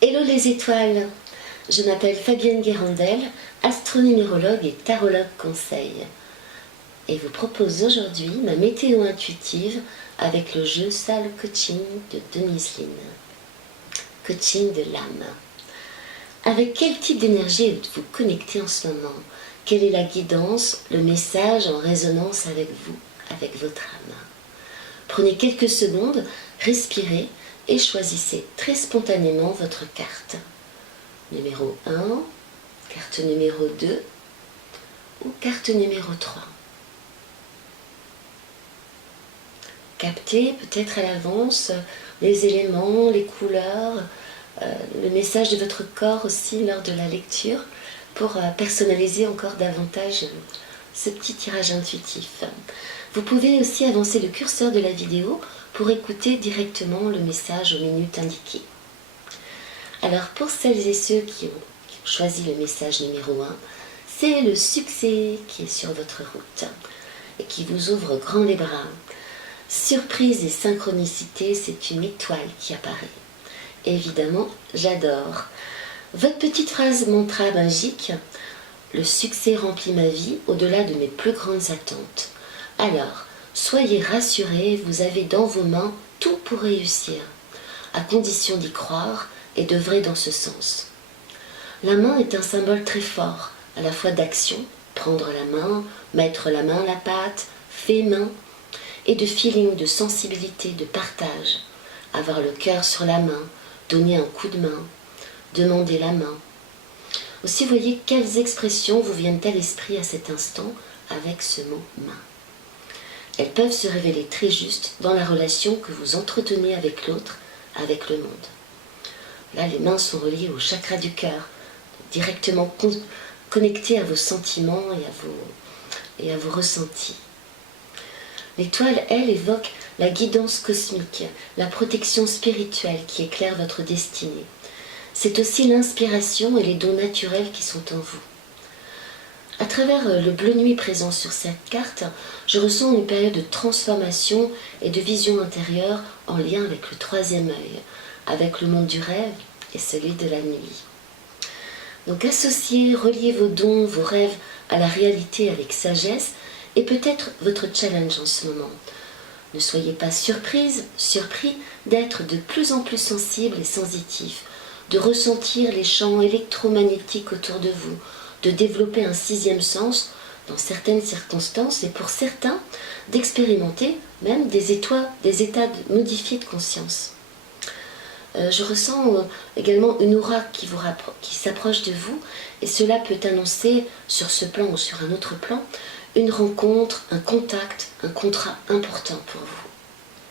Hello les étoiles, je m'appelle Fabienne Guérandel, astronumérologue et tarologue conseil, et vous propose aujourd'hui ma météo intuitive avec le jeu Salle Coaching de Denise Lin. Coaching de l'âme. Avec quel type d'énergie êtes-vous connecté en ce moment? Quelle est la guidance, le message en résonance avec vous, avec votre âme? Prenez quelques secondes, respirez et choisissez très spontanément votre carte. Numéro 1, carte numéro 2 ou carte numéro 3. Captez peut-être à l'avance les éléments, les couleurs, le message de votre corps aussi lors de la lecture pour personnaliser encore davantage ce petit tirage intuitif. Vous pouvez aussi avancer le curseur de la vidéo pour écouter directement le message aux minutes indiquées. Alors pour celles et ceux qui ont choisi le message numéro 1, c'est le succès qui est sur votre route et qui vous ouvre grand les bras. Surprise et synchronicité, c'est une étoile qui apparaît. Évidemment, j'adore. Votre petite phrase mantra magique, le succès remplit ma vie au-delà de mes plus grandes attentes. Alors, soyez rassurés, vous avez dans vos mains tout pour réussir, à condition d'y croire et d'œuvrer dans ce sens. La main est un symbole très fort, à la fois d'action, prendre la main, mettre la main à la pâte, fait main, et de feeling, de sensibilité, de partage, avoir le cœur sur la main, donner un coup de main, demander la main. Aussi, voyez quelles expressions vous viennent à l'esprit à cet instant avec ce mot main. Elles peuvent se révéler très justes dans la relation que vous entretenez avec l'autre, avec le monde. Là, les mains sont reliées au chakra du cœur, directement connectées à vos sentiments et à vos ressentis. L'étoile, elle, évoque la guidance cosmique, la protection spirituelle qui éclaire votre destinée. C'est aussi l'inspiration et les dons naturels qui sont en vous. À travers le bleu nuit présent sur cette carte, je ressens une période de transformation et de vision intérieure en lien avec le troisième œil, avec le monde du rêve et celui de la nuit. Donc associez, reliez vos dons, vos rêves à la réalité avec sagesse et peut-être votre challenge en ce moment. Ne soyez pas surpris d'être de plus en plus sensible et sensitif, de ressentir les champs électromagnétiques autour de vous, de développer un sixième sens dans certaines circonstances et pour certains d'expérimenter même des états modifiés de conscience. Je ressens également une aura qui s'approche de vous et cela peut annoncer sur ce plan ou sur un autre plan une rencontre, un contact, un contrat important pour vous.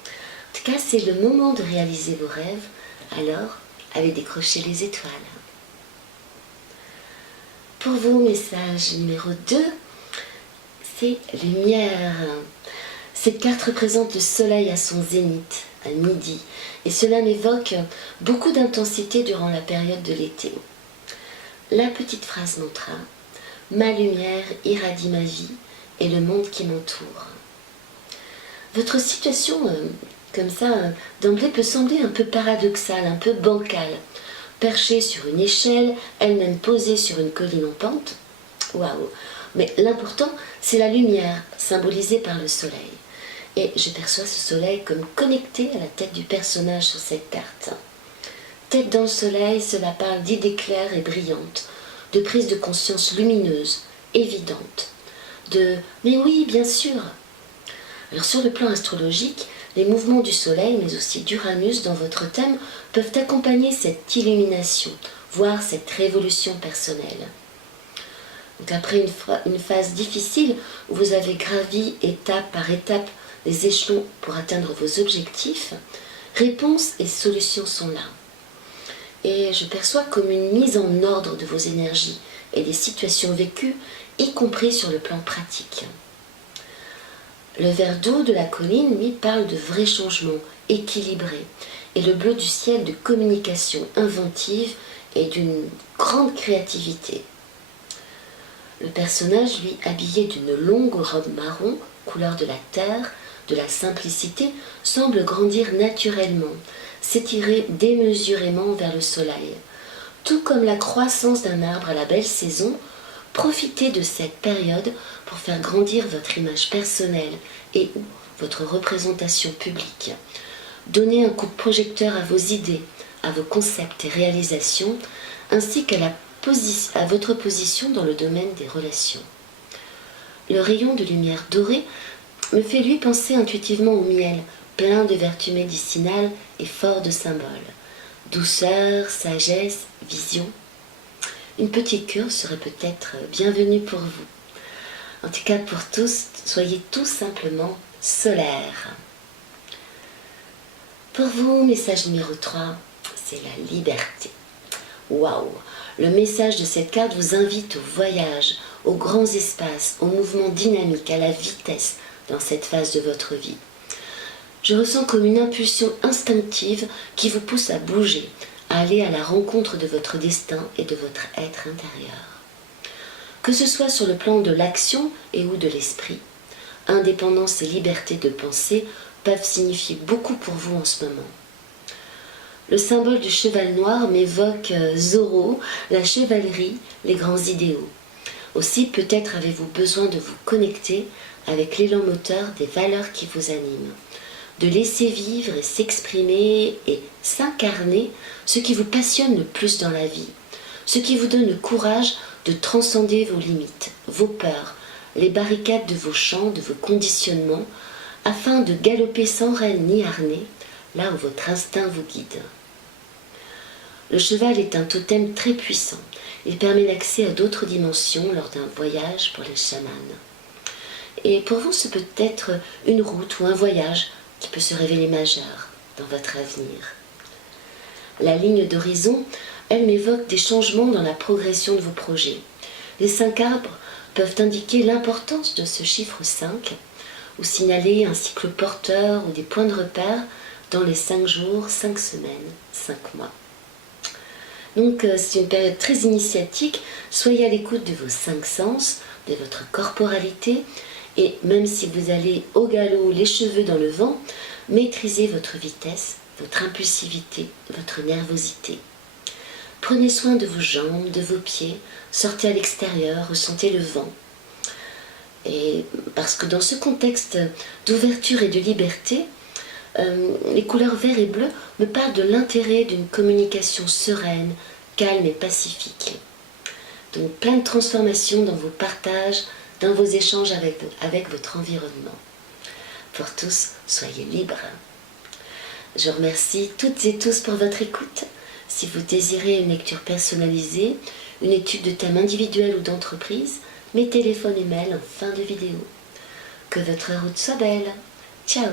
En tout cas, c'est le moment de réaliser vos rêves, alors allez décrocher les étoiles. Pour vous, message numéro 2, c'est lumière. Cette carte représente le soleil à son zénith, à midi, et cela m'évoque beaucoup d'intensité durant la période de l'été. La petite phrase mantra, ma lumière irradie ma vie et le monde qui m'entoure. Votre situation, comme ça, d'emblée peut sembler un peu paradoxale, un peu bancale. Perchée sur une échelle, elle-même posée sur une colline en pente. Waouh! Mais l'important, c'est la lumière, symbolisée par le soleil. Et je perçois ce soleil comme connecté à la tête du personnage sur cette carte. Tête dans le soleil, cela parle d'idées claires et brillantes, de prise de conscience lumineuse, évidente, mais oui, bien sûr. Alors sur le plan astrologique, les mouvements du soleil, mais aussi d'Uranus dans votre thème, peuvent accompagner cette illumination, voire cette révolution personnelle. Donc après une phase difficile où vous avez gravi étape par étape les échelons pour atteindre vos objectifs, réponses et solutions sont là. Et je perçois comme une mise en ordre de vos énergies et des situations vécues, y compris sur le plan pratique. Le vert d'eau de la colline, lui, parle de vrais changements, équilibrés, et le bleu du ciel de communication inventive et d'une grande créativité. Le personnage, lui, habillé d'une longue robe marron, couleur de la terre, de la simplicité, semble grandir naturellement, s'étirer démesurément vers le soleil. Tout comme la croissance d'un arbre à la belle saison, profitez de cette période pour faire grandir votre image personnelle et ou votre représentation publique. Donnez un coup de projecteur à vos idées, à vos concepts et réalisations, ainsi qu'à votre position dans le domaine des relations. Le rayon de lumière dorée me fait lui penser intuitivement au miel, plein de vertus médicinales et fort de symboles. Douceur, sagesse, vision. Une petite cure serait peut-être bienvenue pour vous. En tout cas pour tous, soyez tout simplement solaires. Pour vous, message numéro 3, c'est la liberté. Waouh! Le message de cette carte vous invite au voyage, aux grands espaces, au mouvement dynamique, à la vitesse dans cette phase de votre vie. Je ressens comme une impulsion instinctive qui vous pousse à bouger, à aller à la rencontre de votre destin et de votre être intérieur. Que ce soit sur le plan de l'action et ou de l'esprit, indépendance et liberté de penser peuvent signifier beaucoup pour vous en ce moment. Le symbole du cheval noir m'évoque Zorro, la chevalerie, les grands idéaux. Aussi, peut-être avez-vous besoin de vous connecter avec l'élan moteur des valeurs qui vous animent, de laisser vivre et s'exprimer et s'incarner ce qui vous passionne le plus dans la vie, ce qui vous donne le courage de transcender vos limites, vos peurs, les barricades de vos champs, de vos conditionnements, afin de galoper sans rêne ni harnais, là où votre instinct vous guide. Le cheval est un totem très puissant. Il permet l'accès à d'autres dimensions lors d'un voyage pour les chamans. Et pour vous, ce peut être une route ou un voyage qui peut se révéler majeur dans votre avenir. La ligne d'horizon, elle m'évoque des changements dans la progression de vos projets. Les 5 arbres peuvent indiquer l'importance de ce chiffre 5 ou signaler un cycle porteur ou des points de repère dans les 5 jours, 5 semaines, 5 mois. Donc c'est une période très initiatique, soyez à l'écoute de vos 5 sens, de votre corporalité, et même si vous allez au galop, les cheveux dans le vent, maîtrisez votre vitesse, votre impulsivité, votre nervosité. Prenez soin de vos jambes, de vos pieds, sortez à l'extérieur, ressentez le vent. Et parce que dans ce contexte d'ouverture et de liberté, les couleurs vert et bleu me parlent de l'intérêt d'une communication sereine, calme et pacifique. Donc plein de transformations dans vos partages, dans vos échanges avec votre environnement. Pour tous, soyez libres. Je remercie toutes et tous pour votre écoute. Si vous désirez une lecture personnalisée, une étude de thème individuel ou d'entreprise, mes téléphones et mails en fin de vidéo. Que votre route soit belle. Ciao!